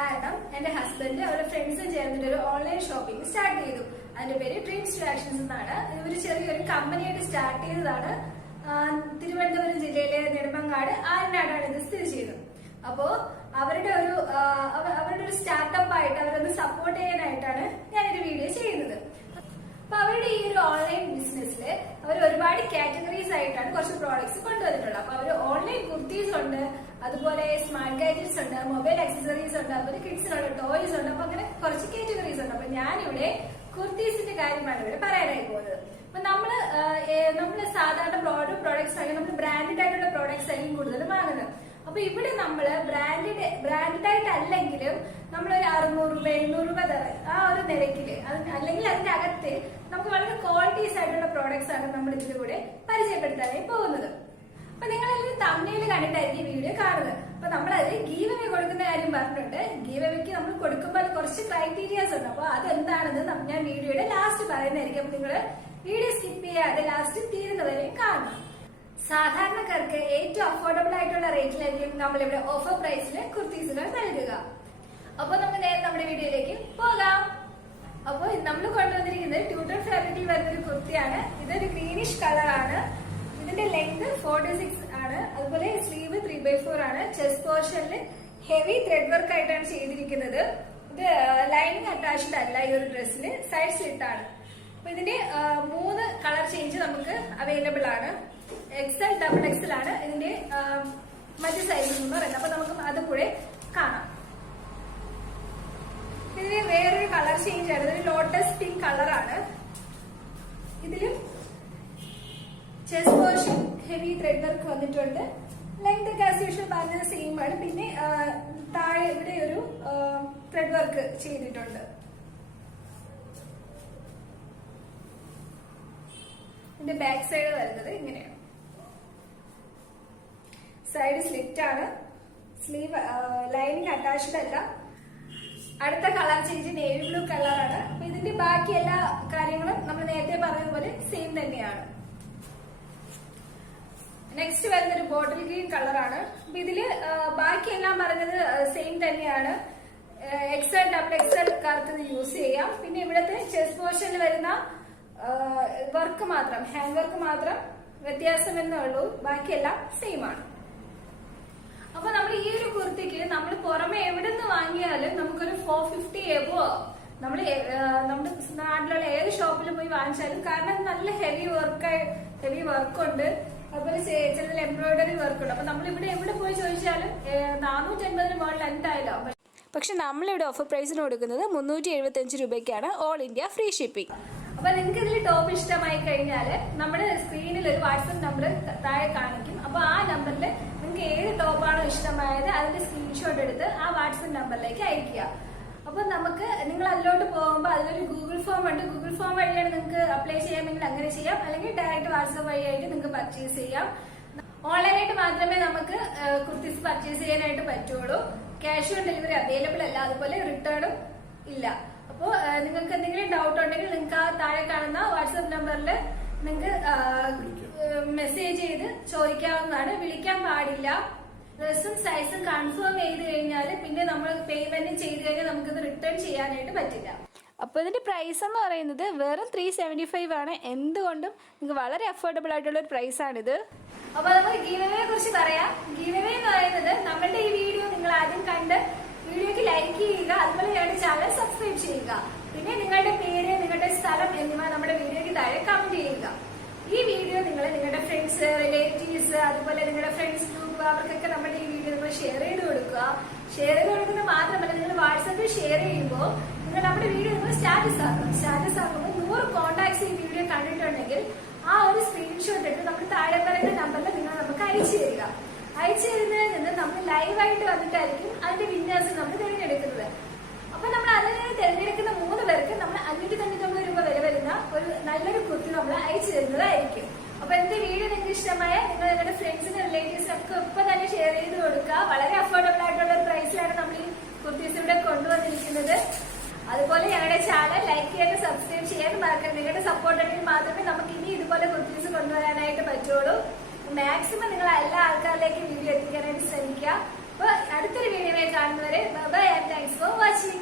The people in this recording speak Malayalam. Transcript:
കാരണം എന്റെ ഹസ്ബൻഡ് അവരുടെ ഫ്രണ്ട്സും ചേർന്നിട്ട് ഒരു ഓൺലൈൻ ഷോപ്പിംഗ് സ്റ്റാർട്ട് ചെയ്തു. അതിന്റെ പേര് ഡ്രീംസ് ഡിസ്ട്രാക്ഷൻസ് എന്നാണ്. ഒരു ചെറിയൊരു കമ്പനിയായിട്ട് സ്റ്റാർട്ട് ചെയ്തതാണ്. തിരുവനന്തപുരം ജില്ലയിലെ നെടുമങ്ങാട് ആരനാടാണ് ഇത് സ്ഥിതി ചെയ്തത് അപ്പോ അവരുടെ ഒരു അവരുടെ ഒരു സ്റ്റാർട്ടപ്പ് ആയിട്ട് അവരൊന്ന് സപ്പോർട്ട് ചെയ്യാനായിട്ടാണ് ഞാനൊരു വീഡിയോ ചെയ്യുന്നത്. അപ്പൊ അവരുടെ ഈ ഒരു ഓൺലൈൻ ബിസിനസ്സിൽ അവർ ഒരുപാട് കാറ്റഗറീസ് ആയിട്ടാണ് കുറച്ച് പ്രോഡക്ട്സ് കൊണ്ടുവന്നിട്ടുള്ളത്. അപ്പൊ അവർ ഓൺലൈൻ കുർത്തീസ് ഉണ്ട് അതുപോലെ സ്മാർട്ട് ഗാഡ്ജറ്റ്സ് ഉണ്ട് മൊബൈൽ അക്സസറീസ് ഉണ്ട് അതുപോലെ കിഡ്സിനുള്ള ടോയ്സ് ഉണ്ട് അപ്പൊ അങ്ങനെ കുറച്ച് കാറ്റഗറീസ് ഉണ്ട്. അപ്പൊ ഞാനിവിടെ കുർത്തീസിന്റെ കാര്യമാണ് ഇവിടെ പറയാനായി പോകുന്നത്. അപ്പൊ നമ്മൾ നമ്മൾ നമ്മൾ സാധാരണ ബ്രോഡ് പ്രോഡക്ട്സ് ആണെങ്കിൽ നമ്മൾ ബ്രാൻഡഡ് ആയിട്ടുള്ള പ്രോഡക്ട്സ് ആയിരിക്കും കൂടുതൽ വാങ്ങുന്നത്. അപ്പൊ ഇവിടെ നമ്മൾ ബ്രാൻഡഡ് ബ്രാൻഡഡ് ആയിട്ട് അല്ലെങ്കിലും ഒരു അറുന്നൂറ് രൂപ എഴുന്നൂറ് രൂപ ആ ഒരു നിരക്കിൽ അത് അല്ലെങ്കിൽ അതിന്റെ അകത്ത് നമുക്ക് വളരെ ക്വാളിറ്റീസ് ആയിട്ടുള്ള പ്രോഡക്ട്സ് ആണ് നമ്മൾ ഇതിലൂടെ പരിചയപ്പെടുത്താനായി പോകുന്നത്. അപ്പൊ നിങ്ങൾ എല്ലാവരും തമിഴിൽ കണ്ടിട്ടായിരിക്കും വീഡിയോ കാണുന്നത്. അപ്പൊ നമ്മൾ അതിൽ ഗീവവേ കൊടുക്കുന്ന കാര്യം പറഞ്ഞിട്ടുണ്ട്. ഗീവവേക്ക് നമ്മൾ കൊടുക്കുമ്പോൾ കുറച്ച് ക്രൈറ്റീരിയാസ് ഉണ്ട്. അപ്പൊ അതെന്താണെന്ന് ഞാൻ വീഡിയോയുടെ ലാസ്റ്റ് പറയുന്നതായിരിക്കും. നിങ്ങൾ വീഡിയോ സ്കിപ്പ് ചെയ്യാതെ ലാസ്റ്റ് തീരുന്നവരെയും കാണണം സാധാരണക്കാർക്ക് ഏറ്റവും അഫോർഡബിൾ ആയിട്ടുള്ള റേറ്റിലായിരിക്കും നമ്മളിവിടെ ഓഫർ പ്രൈസിൽ കുർത്തീസുകൾ നൽകുക. അപ്പൊ നമുക്ക് നേരെ നമ്മുടെ വീഡിയോയിലേക്ക് പോകാം. അപ്പൊ നമ്മൾ കൊണ്ടുവന്നിരിക്കുന്നത് ട്യൂട്ടർ ഫാബ്രിക്കിൽ വരുന്ന ഒരു കുർത്തിയാണ്. ഇതൊരു ഗ്രീനിഷ് കളറാണ് ഇതിന്റെ ലെങ്ത് ഫോർ ടു സിക്സ് ആണ്. അതുപോലെ സ്ലീവ് ത്രീ ബൈ ഫോർ ആണ്. ചെസ്റ്റ് പോർഷനിൽ ഹെവി ത്രെഡ് വർക്ക് ആയിട്ടാണ് ചെയ്തിരിക്കുന്നത്. ഇത് ലൈനിങ് അറ്റാച്ച്ഡ് അല്ല ഈ ഒരു ഡ്രസ്സിന് സൈഡ് സ്ലിറ്റ് ആണ്. അപ്പൊ ഇതിന്റെ മൂന്ന് കളർ ചേഞ്ച് നമുക്ക് അവൈലബിൾ ആണ്. എക്സൽ ഡബിൾ എക്സൽ ആണ് ഇതിന്റെ മറ്റു സൈസ് എന്ന് പറയുന്നത്. അപ്പൊ നമുക്ക് അത് കൂടെ കാണാം. ഇതിന് വേറൊരു കളർ ചേഞ്ച് ആണ്. ഇതൊരു ലോട്ടസ് പിങ്ക് കളറാണ് ഇതിലും chest portion heavy thread work വന്നിട്ടുണ്ട് ലെങ്ത് യൂഷ്വൽ പറഞ്ഞത് സെയിം ആണ്. പിന്നെ താഴെ ഇവിടെ ഒരു ത്രെഡ് വർക്ക് ചെയ്തിട്ടുണ്ട്. ഇതിന്റെ ബാക്ക് സൈഡ് വരുന്നത് ഇങ്ങനെയാണ്. സൈഡ് സ്ലിറ്റ് ആണ്. സ്ലീവ് ലൈനിങ് അറ്റാച്ച്ഡ് അല്ല. അടുത്ത കളർ ചേഞ്ച് നേവി ബ്ലൂ കളറാണ് അപ്പൊ ഇതിന്റെ ബാക്കി എല്ലാ കാര്യങ്ങളും നമ്മൾ നേരത്തെ പറഞ്ഞതുപോലെ സെയിം തന്നെയാണ്. നെക്സ്റ്റ് വരുന്ന ഒരു ബോട്ടിൽ ഗ്രീൻ കളറാണ് അപ്പൊ ഇതിൽ ബാക്കി എല്ലാം പറഞ്ഞത് സെയിം തന്നെയാണ്. എക്സൽ ഡബിൾ എക്സൽ കാർക്ക് യൂസ് ചെയ്യാം. പിന്നെ ഇവിടുത്തെ ചെസ്റ്റ് പോർഷനിൽ വരുന്ന വർക്ക് മാത്രം ഹാൻഡ് വർക്ക് മാത്രം വ്യത്യാസം എന്നേ ഉള്ളൂ. ബാക്കിയെല്ലാം സെയിം ആണ്. അപ്പൊ നമ്മൾ ഈ ഒരു കുർത്തിക്ക് നമ്മൾ പുറമെ എവിടെ നിന്ന് വാങ്ങിയാലും നമുക്കൊരു ഫോർ ഫിഫ്റ്റി എബോ നമ്മൾ നമ്മുടെ നാട്ടിലുള്ള ഏത് ഷോപ്പിൽ പോയി വാങ്ങിച്ചാലും കാരണം നല്ല ഹെവി വർക്ക് ഹെവി വർക്കുണ്ട് അതുപോലെ ചിലതിൽ എംബ്രോയിഡറി വർക്ക് ഉണ്ട്. അപ്പൊ നമ്മൾ ഇവിടെ എവിടെ പോയി ചോദിച്ചാലും നാനൂറ്റി അൻപതിന് മുകളിൽ എന്തായാലും പക്ഷെ നമ്മളിവിടെ ഓഫർ പ്രൈസിന് കൊടുക്കുന്നത് മുന്നൂറ്റി എഴുപത്തഞ്ച് രൂപയ്ക്കാണ് ഓൾ ഇന്ത്യ ഫ്രീ ഷിപ്പിംഗ് അപ്പൊ നിങ്ങൾക്ക് ഇതിൽ ടോപ്പ് ഇഷ്ടമായി കഴിഞ്ഞാൽ നമ്മുടെ സ്ക്രീനിൽ ഒരു വാട്സപ്പ് നമ്പർ താഴെ കാണിക്കും. അപ്പൊ ആ നമ്പറിൽ നിങ്ങൾക്ക് ഏത് ടോപ്പാണോ ഇഷ്ടമായത് അതിന്റെ സ്ക്രീൻഷോട്ട് എടുത്ത് ആ വാട്സപ്പ് അപ്പൊ നമുക്ക് നിങ്ങൾ അതിലോട്ട് പോകുമ്പോൾ അതിലൊരു ഗൂഗിൾ ഫോം ഉണ്ട്. ഗൂഗിൾ ഫോം വഴിയാണ് നിങ്ങൾക്ക് അപ്ലൈ ചെയ്യാമെങ്കിൽ അങ്ങനെ ചെയ്യാം. അല്ലെങ്കിൽ ഡയറക്റ്റ് വാട്സപ്പ് വഴിയായിട്ട് നിങ്ങൾക്ക് പർച്ചേസ് ചെയ്യാം. ഓൺലൈനായിട്ട് മാത്രമേ നമുക്ക് കുർത്തീസ് പർച്ചേസ് ചെയ്യാനായിട്ട് പറ്റുള്ളൂ. ക്യാഷ് ഓൺ ഡെലിവറി അവൈലബിൾ അല്ല. അതുപോലെ റിട്ടേണും ഇല്ല. അപ്പോ നിങ്ങൾക്ക് എന്തെങ്കിലും ഡൗട്ട് ഉണ്ടെങ്കിൽ നിങ്ങൾക്ക് ആ താഴെ കാണുന്ന വാട്സപ്പ് നമ്പറിൽ നിങ്ങൾക്ക് മെസ്സേജ് ചെയ്ത് ചോദിക്കാവുന്നതാണ്. വിളിക്കാൻ പാടില്ല. ഡ്രസ്സും സൈസും കൺഫേം ചെയ്ത് കഴിഞ്ഞാൽ പേയ്മെന്റ് ചെയ്ത് കഴിഞ്ഞാൽ നമുക്കിത് റിട്ടേൺ ചെയ്യാനായിട്ട് പറ്റില്ല. അപ്പോൾ ഇതിന്റെ പ്രൈസ് എന്ന് പറയുന്നത് വെറും ത്രീ സെവന്റി ഫൈവ് ആണ്. എന്തുകൊണ്ടും നിങ്ങൾക്ക് വളരെ അഫോർഡബിൾ ആയിട്ടുള്ള ഒരു പ്രൈസ് പ്രൈസാണിത് അപ്പൊ നമുക്ക് ഗീവവേ കുറിച്ച് പറയാം. ഗീവവേ എന്ന് പറയുന്നത് നമ്മളുടെ ഈ വീഡിയോ നിങ്ങൾ ആദ്യം കണ്ട് വീഡിയോക്ക് ലൈക്ക് ചെയ്യുക അതുപോലെ ഞങ്ങളുടെ ചാനൽ സബ്സ്ക്രൈബ് ചെയ്യുക. പിന്നെ നിങ്ങളുടെ പേര് നിങ്ങളുടെ സ്ഥലം എന്നിവ നമ്മുടെ വീഡിയോക്ക് താഴെ കമന്റ് ചെയ്യുക. ഈ വീഡിയോ നിങ്ങൾ നിങ്ങളുടെ ഫ്രണ്ട്സ് റിലേറ്റീവ്സ് അതുപോലെ നിങ്ങളുടെ ഫ്രണ്ട്സ് ഗ്രൂപ്പ് അവർക്കൊക്കെ നമ്മുടെ ഈ വീഡിയോ നിങ്ങൾ ഷെയർ ചെയ്ത് കൊടുക്കുക. ഷെയർ ചെയ്ത് കൊടുക്കുന്നത് മാത്രമല്ല നിങ്ങൾ വാട്സാപ്പിൽ ഷെയർ ചെയ്യുമ്പോൾ നിങ്ങൾ നമ്മുടെ വീഡിയോ നിങ്ങൾ സ്റ്റാറ്റസ് ആക്കണം സ്റ്റാറ്റസ് ആക്കുമ്പോൾ നൂറ് കോൺടാക്ട്സ് ഈ വീഡിയോ കണ്ടിട്ടുണ്ടെങ്കിൽ ആ ഒരു സ്ക്രീൻഷോട്ട് എടുത്ത് നമ്മൾ താഴെ പറയുന്ന നമ്പറിൽ നിങ്ങൾ നമുക്ക് അയച്ചു തരിക. അയച്ചു തരുന്നതിൽ നിന്ന് നമ്മൾ ലൈവായിട്ട് വന്നിട്ടായിരിക്കും അതിന്റെ വിന്യാസം നമ്മൾ തിരഞ്ഞെടുക്കുന്നത്. പറ്റുള്ളൂ മാക്സിമം നിങ്ങൾ എല്ലാ ആൾക്കാരിലേക്കും വീഡിയോ എത്തിക്കാനായിട്ട് ശ്രമിക്കുക. അപ്പൊ അടുത്തൊരു വീഡിയോയിൽ കാണുന്നവരെ bye and thanks for watching